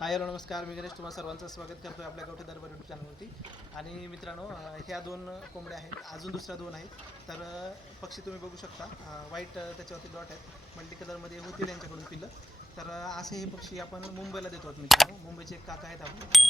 Hi hello नमस्कार. मी गणेश तुम्हाला सर्वांचं स्वागत करतो आहे आपल्या गावठी दरबार यूट्यूब चॅनलवरती आणि मित्रांनो ह्या दोन कोंबड्या आहेत. अजून दुसऱ्या दोन आहेत. तर पक्षी तुम्ही बघू शकता. व्हाईट त्याच्यावरती डॉट आहेत. मल्टी कलरमध्ये होती त्यांच्याकडून पिलं तर असे हे पक्षी आपण मुंबईला देतो आहोत मित्रांनो. मुंबईचे एक काका आहेत आपले.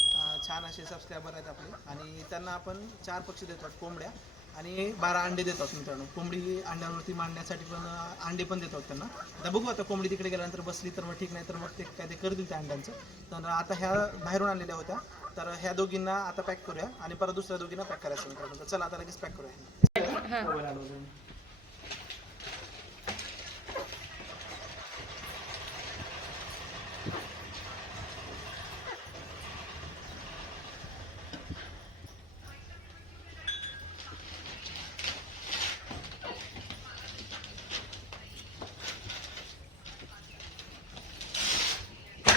छान असे सबस्क्रायबर आहेत आपले. आणि त्यांना आपण चार पक्षी देतो आहोत कोंबड्या. आणि बारा अंडे देतात मित्रांनो. कोंबडी अंड्यावरती मांडण्यासाठी पण अंडे पण देतात त्यांना. आता बघू आता कोंबडी तिकडे गेल्यानंतर बसली तर मग ठीक नाही तर मग ते काय ते करतील त्या अंड्यांचं. तर आता ह्या बाहेरून आणलेल्या होत्या. तर ह्या दोघींना आता पॅक करूया आणि परत दुसऱ्या दोघींना पॅक करायचं मित्रांनो. तर चला आता लगेच पॅक करूया.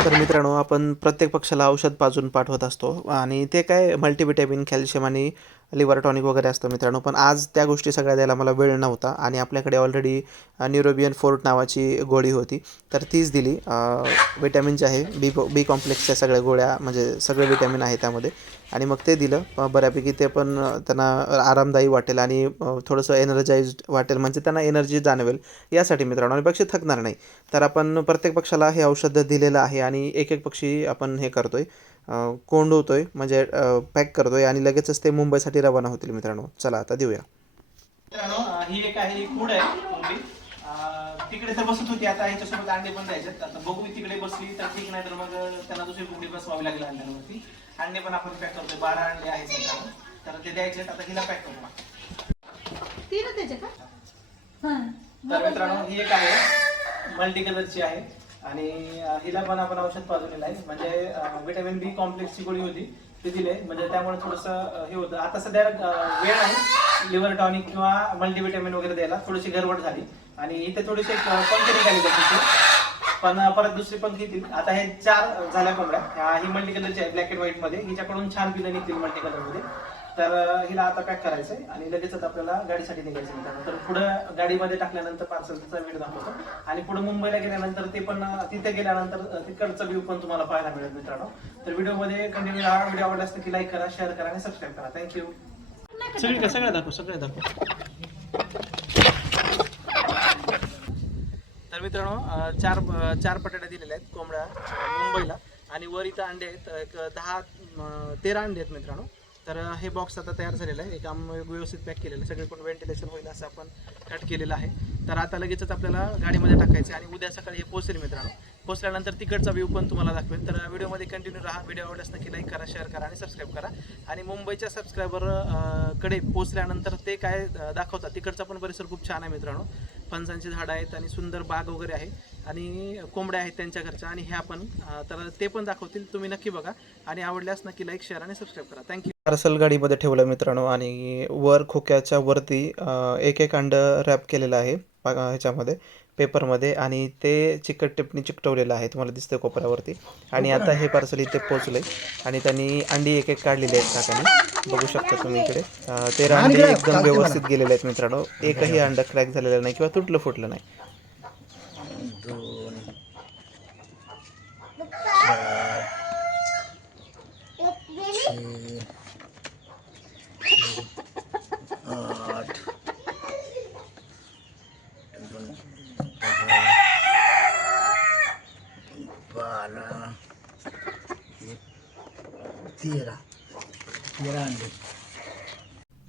तर मित्रांनो आपण प्रत्येक पक्षाला औषध पाजून पाठवत असतो. आणि ते काय मल्टीविटॅमिन कॅल्शियम आणि लिव्हर टॉनिक वगैरे असतं मित्रांनो. पण आज त्या गोष्टी सगळ्या द्यायला मला वेळ नव्हता आणि आपल्याकडे ऑलरेडी न्युरोबियन फोर्ट नावाची गोळी होती. तर तीच दिली. विटॅमिनचे आहे बी बी कॉम्प्लेक्सच्या सगळ्या गोळ्या म्हणजे सगळे विटॅमिन आहे त्यामध्ये. आणि मग ते दिलं. बऱ्यापैकी ते पण त्यांना आरामदायी वाटेल आणि थोडंसं एनर्जाइज्ड वाटेल. म्हणजे त्यांना एनर्जी जाणवेल. यासाठी मित्रांनो आणि पक्षी थकणार नाही. तर आपण प्रत्येक पक्षाला हे औषध दिलेलं आहे आणि एक एक पक्षी आपण हे करतो आहे अ, कोंडवतोय म्हणजे पॅक करतोय आणि लगेचच ते मुंबईसाठी रवाना होतील मित्रांनो. चला आता देऊया. मित्रांनो ही एक आहे कूड आहे कोंबडी तिकडे तर बसत होती आता ह्याच्यासोबत अंडे पण द्यायचे आता बघू मी तिकडे बसली तर ठीक नाही तर मग त्यांना दुसरी कोंबडी बसवावी लागेल अंड्यांवरती. अंडे पण आपण पॅक करतोय बारा अंडे आहेत मित्रांनो. तर ते द्यायचे आता हिला पॅक करू तीन त्याचे का? हा तर मित्रांनो ही एक आहे मल्टी कलरची आहे. आणि हिला पण आपण औषध पाजवलेलं आहे. म्हणजे विटॅमिन बी कॉम्प्लेक्सची गोळी होती ती दिले म्हणजे त्यामुळे थोडंसं हे होतं. आता सध्या वेळ आहे. लिव्हर टॉनिक किंवा मल्टीविटॅमिन वगैरे द्यायला थोडीशी गडबड झाली. आणि इथे थोडीशी एक, निघाली पण परत दुसरी पंख येतील. आता हे चार झाल्या कोंबड्या. ही मल्टी कलरची आहे ब्लॅक अँड व्हाईटमध्ये हिच्याकडून छान पिलं निघतील मल्टी कलरमध्ये तर हिला आता पॅक करायचंय आणि लगेचच आपल्याला गाडीसाठी निघायचं मित्रांनो. तर पुढं गाडीमध्ये टाकल्यानंतर पार्सलचा व्हिडिओ दाखवतो. आणि पुढे मुंबईला गेल्यानंतर ते पण तिथे गेल्यानंतर तिकडचं तिकडचा व्ह्यू पण तुम्हाला पाहायला मिळेल मित्रांनो. तर व्हिडिओमध्ये कंटिन्यू हा व्हिडिओ आवडला असतं की लाईक करा शेअर करा आणि सबस्क्राईब करा. थँक्यू सगळी सगळ्या दाखव सगळ्या दाखव. तर मित्रांनो चार चार पटाट्या दिलेल्या आहेत कोंबड्या मुंबईला. आणि वर इथं अंडे आहेत एक दहा तेरा अंडे आहेत मित्रांनो. तर हे बॉक्स आता तयार झालेलं आहे. एक आम व्यवस्थित पॅक केलेलं आहे. सगळीकडून व्हेंटिलेशन होईल असं आपण कट केलेलं आहे. तर आता लगेचच आपल्याला गाडीमध्ये टाकायचं आणि उद्या सकाळी हे पोहोचेल मित्रांनो. पोहोचल्यानंतर तिकडचा व्ह्यू पण तुम्हाला दाखवेल तर व्हिडिओमध्ये कंटिन्यू राहा. व्हिडिओ आवडल्यास नक्की लाईक करा शेअर करा आणि सबस्क्राईब करा. आणि मुंबईच्या सबस्क्रायबरकडे पोहोचल्यानंतर ते काय दाखवतात तिकडचा पण परिसर खूप छान आहे मित्रांनो. फणसांची झाडं आहेत आणि सुंदर बाग वगैरे आहे आणि कोंबड्या आहेत त्यांच्या घरच्या आणि ह्या पण तर ते पण दाखवतील तुम्ही नक्की बघा. आणि आवडल्यास नक्की लाईक शेअर आणि सबस्क्राईब करा. थँक्यू पार्सल गाडीमध्ये ठेवलं मित्रांनो आणि वर खोक्याच्या वरती एक एक अंड रॅप केलेलं आहे ह्याच्यामध्ये. पेपरमध्ये आणि ते चिकट टिपणी चिकटवलेलं आहे तुम्हाला दिसतंय कोपऱ्यावरती. आणि आता हे पार्सल इथे पोहोचलंय आणि त्यांनी अंडी एक एक काढलेली आहेत काकाने. बघू शकता तुम्ही इकडे. तेरा अंडी एकदम व्यवस्थित गेलेले आहेत मित्रांनो. एकही अंड क्रॅक झालेलं नाही किंवा तुटलं फुटलं नाही दोन चार छे आठ दोन दहा बारा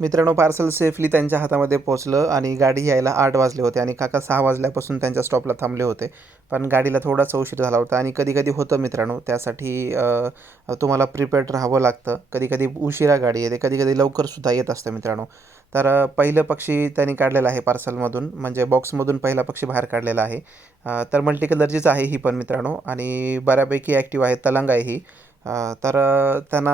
मित्रांनो पार्सल सेफली त्यांच्या हातामध्ये पोहोचलं आणि गाडी यायला आठ वाजले होते आणि काका सहा वाजल्यापासून त्यांच्या स्टॉपला थांबले होते. पण गाडीला थोडासा उशीर झाला होता आणि कधी कधी होतं मित्रांनो त्यासाठी तुम्हाला प्रिपेअर्ड राहावं लागतं. कधी कधी उशिरा गाडी येते कधी कधी लवकरसुद्धा येत असतं मित्रांनो. तर पहिलं पक्षी त्यांनी काढलेलं आहे पार्सलमधून म्हणजे बॉक्समधून पहिला पक्षी बाहेर काढलेला आहे. तर मल्टी कलरचीच आहे ही पण मित्रांनो आणि बऱ्यापैकी ॲक्टिव्ह आहे तलंग आहे ही. तर त्यांना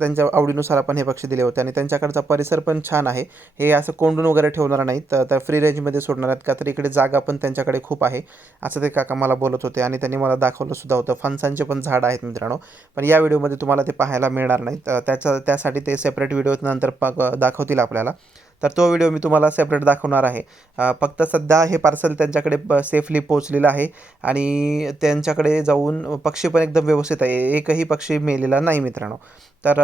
त्यांच्या आवडीनुसार आपण हे पक्षी दिले होते आणि त्यांच्याकडचा परिसर पण छान आहे. हे असं कोंडून वगैरे ठेवणार नाहीत तर फ्री रेंजमध्ये सोडणार आहेत का तर इकडे जागा पण त्यांच्याकडे खूप आहे. असं ते काका मला बोलत होते आणि त्यांनी मला दाखवलं सुद्धा होतं. फणसांचे पण झाडं आहेत मित्रांनो. पण या व्हिडिओमध्ये तुम्हाला ते पाहायला मिळणार नाहीत. अ, त्याचं त्यासाठी ते सेपरेट व्हिडिओ नंतर प दाखवतील आपल्याला. तर तो व्हिडिओ मी तुम्हाला सेपरेट दाखवणार आहे. फक्त सध्या हे पार्सल त्यांच्याकडे सेफली पोहोचलेलं आहे आणि त्यांच्याकडे जाऊन पक्षी पण एकदम व्यवस्थित आहे. एकही पक्षी मेलेला नाही मित्रांनो. तर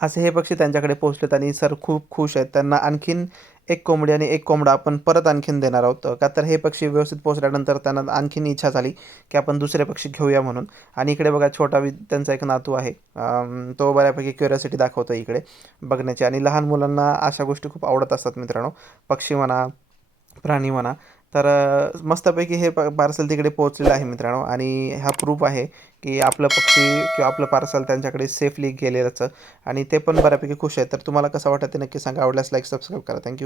असे हे पक्षी त्यांच्याकडे पोहोचलेत आणि सर खूप खुश आहेत. त्यांना आणखीन एक कोंबडी आणि एक कोंबडा आपण परत आणखीन देणार आहोत. का तर हे पक्षी व्यवस्थित पोचल्यानंतर त्यांना आणखीन इच्छा झाली की आपण दुसरे पक्षी घेऊया म्हणून. आणि इकडे बघा छोटा वि त्यांचा एक नातू आहे. तो बऱ्यापैकी क्युरियोसिटी दाखवतो इकडे बघण्याची. आणि लहान मुलांना अशा गोष्टी खूप आवडत असतात मित्रांनो. पक्षी म्हणा प्राणी म्हणा. तर मस्तपैकी हे प पार्सल तिकडे पोहोचलेलं आहे मित्रांनो. आणि हा प्रूफ आहे की आपलं पक्षी किंवा आपलं पार्सल त्यांच्याकडे सेफली गेलेलंच. आणि ते पण बऱ्यापैकी खुश आहेत. तर तुम्हाला कसं वाटतं ते नक्की सांगा. आवडल्यास लाईक सबस्क्राईब करा. थँक्यू